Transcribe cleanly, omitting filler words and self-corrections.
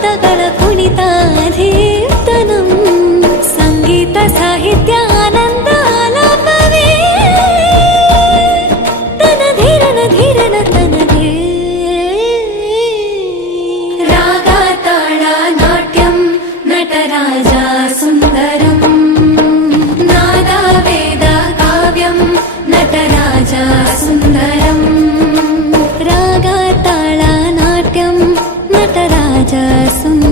ಪದಗಳ ಕುಣಿತಾಧೀರ್ತನಂ ಸಂಗೀತ ಸಾಹಿತ್ಯ ಆನಂದ ಆಲಾಪವೇ ತನ ಧೀರನ ಧೀರನ ತನದೇ ರಾಗ ತಾಳ ನಾಟ್ಯಂ ನಟರಾಜ ಸುಂದರಂ ನಾದ ವೇದ ಕಾವ್ಯಂ ನಟರಾಜ ಸುಂದರಂ ರಾಗ ತಾಳ ನಾಟ್ಯಂ ನಟರಾಜ ಸುಂದರಂ